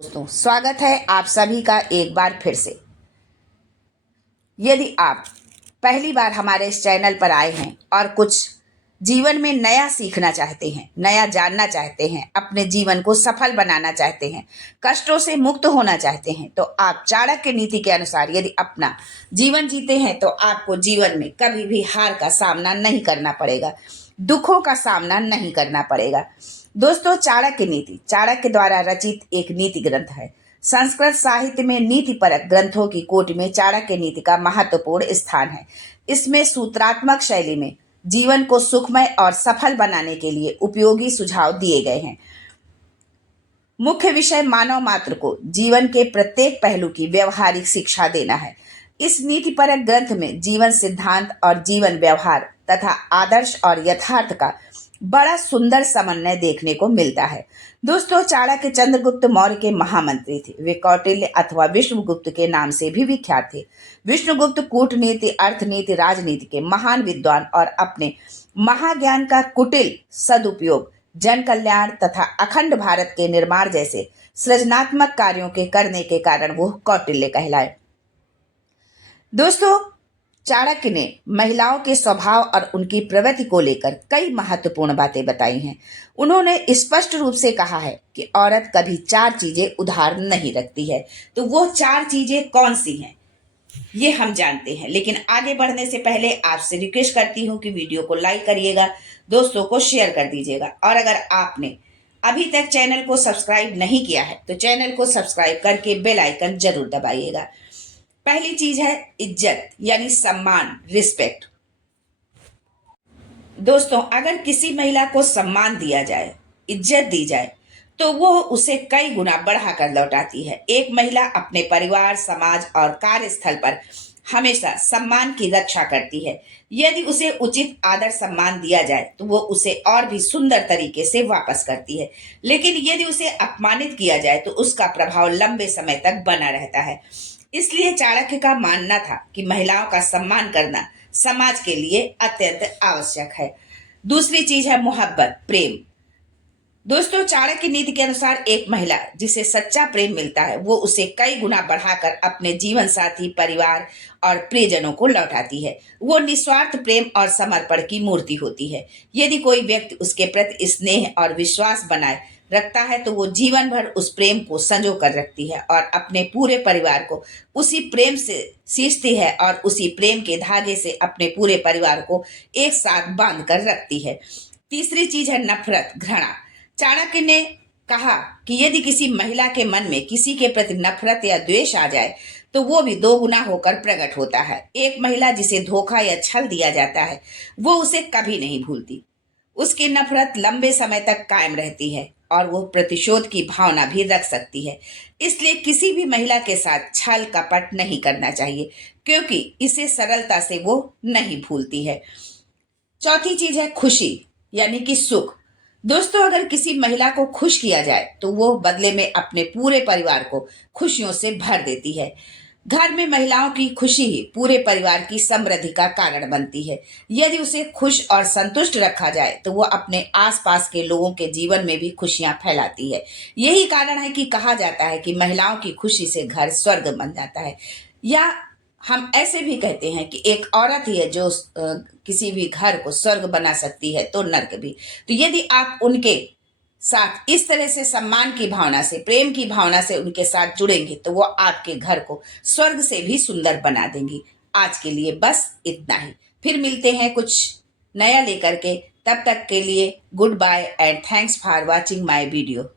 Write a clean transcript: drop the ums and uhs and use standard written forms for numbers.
दोस्तों, स्वागत है आप सभी का एक बार फिर से। यदि आप पहली बार हमारे इस चैनल पर आए हैं और कुछ जीवन में नया सीखना चाहते हैं, नया जानना चाहते हैं, अपने जीवन को सफल बनाना चाहते हैं, कष्टों से मुक्त होना चाहते हैं, तो आप चाणक्य नीति के अनुसार यदि अपना जीवन जीते हैं तो आपको जीवन में कभी भी हार का सामना नहीं करना पड़ेगा, दुखों का सामना नहीं करना पड़ेगा। दोस्तों, चाणक्य नीति चाणक्य द्वारा रचित एक नीति ग्रंथ है। संस्कृत साहित्य में नीतिपरक ग्रंथों की कोटि में चाणक्य नीति का महत्वपूर्ण स्थान है। इसमें सूत्रात्मक शैली में जीवन को सुखमय और सफल बनाने के लिए उपयोगी सुझाव दिए गए हैं। मुख्य विषय मानव मात्र को जीवन के प्रत्येक पहलू की व्यवहारिक शिक्षा देना है। इस नीतिपरक ग्रंथ में जीवन सिद्धांत और जीवन व्यवहार तथा आदर्श और यथार्थ का बड़ा सुंदर समन्वय देखने को मिलता है। दोस्तों, चाणक्य चंद्रगुप्त मौर्य के महामंत्री थे। वे कौटिल्य अथवा विष्णुगुप्त के नाम से भी विख्यात थे। विष्णुगुप्त कूटनीति, अर्थनीति, राजनीति के महान विद्वान और अपने महाज्ञान का कुटिल सदुपयोग जन कल्याण तथा अखंड भारत के निर्माण जैसे सृजनात्मक कार्यों के करने के कारण वो कौटिल्य कहलाए। दोस्तों, चाणक्य ने महिलाओं के स्वभाव और उनकी प्रवृत्ति को लेकर कई महत्वपूर्ण बातें बताई हैं। उन्होंने स्पष्ट रूप से कहा है कि औरत कभी 4 चीजें उधार नहीं रखती है। तो वो 4 चीजें कौन सी हैं ये हम जानते हैं, लेकिन आगे बढ़ने से पहले आपसे रिक्वेस्ट करती हूँ कि वीडियो को लाइक करिएगा, दोस्तों को शेयर कर दीजिएगा, और अगर आपने अभी तक चैनल को सब्सक्राइब नहीं किया है तो चैनल को सब्सक्राइब करके बेल आइकन जरूर दबाइएगा। पहली चीज है इज्जत यानी सम्मान, रिस्पेक्ट। दोस्तों, अगर किसी महिला को सम्मान दिया जाए, इज्जत दी जाए, तो वो उसे कई गुना बढ़ाकर लौटाती है। एक महिला अपने परिवार, समाज और कार्यस्थल पर हमेशा सम्मान की रक्षा करती है। यदि उसे उचित आदर सम्मान दिया जाए तो वो उसे और भी सुंदर तरीके से वापस करती है, लेकिन यदि उसे अपमानित किया जाए तो उसका प्रभाव लंबे समय तक बना रहता है। इसलिए चाणक्य का मानना था कि महिलाओं का सम्मान करना समाज के लिए अत्यंत आवश्यक है। दूसरी चीज है मोहब्बत, प्रेम। दोस्तों, चाणक्य नीति के अनुसार एक महिला जिसे सच्चा प्रेम मिलता है वो उसे कई गुना बढ़ाकर अपने जीवन साथी, परिवार और प्रियजनों को लौटाती है। वो निस्वार्थ प्रेम और समर्पण की मूर्ति होती है। यदि कोई व्यक्ति उसके प्रति स्नेह और विश्वास बनाए रखता है तो वो जीवन भर उस प्रेम को संजो कर रखती है और अपने पूरे परिवार को उसी प्रेम से सींचती है और उसी प्रेम के धागे से अपने पूरे परिवार को एक साथ बांध कर रखती है। तीसरी चीज है नफरत, घृणा। चाणक्य ने कहा कि यदि किसी महिला के मन में किसी के प्रति नफरत या द्वेष आ जाए तो वो भी 2 गुना होकर प्रकट होता है। एक महिला जिसे धोखा या छल दिया जाता है वो उसे कभी नहीं भूलती। उसकी नफरत लंबे समय तक कायम रहती है और वो प्रतिशोध की भावना भी रख सकती है। इसलिए किसी भी महिला के साथ छल कपट नहीं करना चाहिए, क्योंकि इसे सरलता से वो नहीं भूलती है। चौथी चीज है खुशी यानी कि सुख। दोस्तों, अगर किसी महिला को खुश किया जाए तो वो बदले में अपने पूरे परिवार को खुशियों से भर देती है। घर में महिलाओं की खुशी ही पूरे परिवार की समृद्धि का कारण बनती है। यदि उसे खुश और संतुष्ट रखा जाए तो वो अपने आसपास के लोगों के जीवन में भी खुशियां फैलाती है। यही कारण है कि कहा जाता है कि महिलाओं की खुशी से घर स्वर्ग बन जाता है, या हम ऐसे भी कहते हैं कि एक औरत ही है जो किसी भी घर को स्वर्ग बना सकती है तो नर्क भी। तो यदि आप उनके साथ इस तरह से सम्मान की भावना से, प्रेम की भावना से उनके साथ जुड़ेंगे तो वो आपके घर को स्वर्ग से भी सुंदर बना देंगी। आज के लिए बस इतना ही, फिर मिलते हैं कुछ नया लेकर के। तब तक के लिए good bye and thanks for watching my video.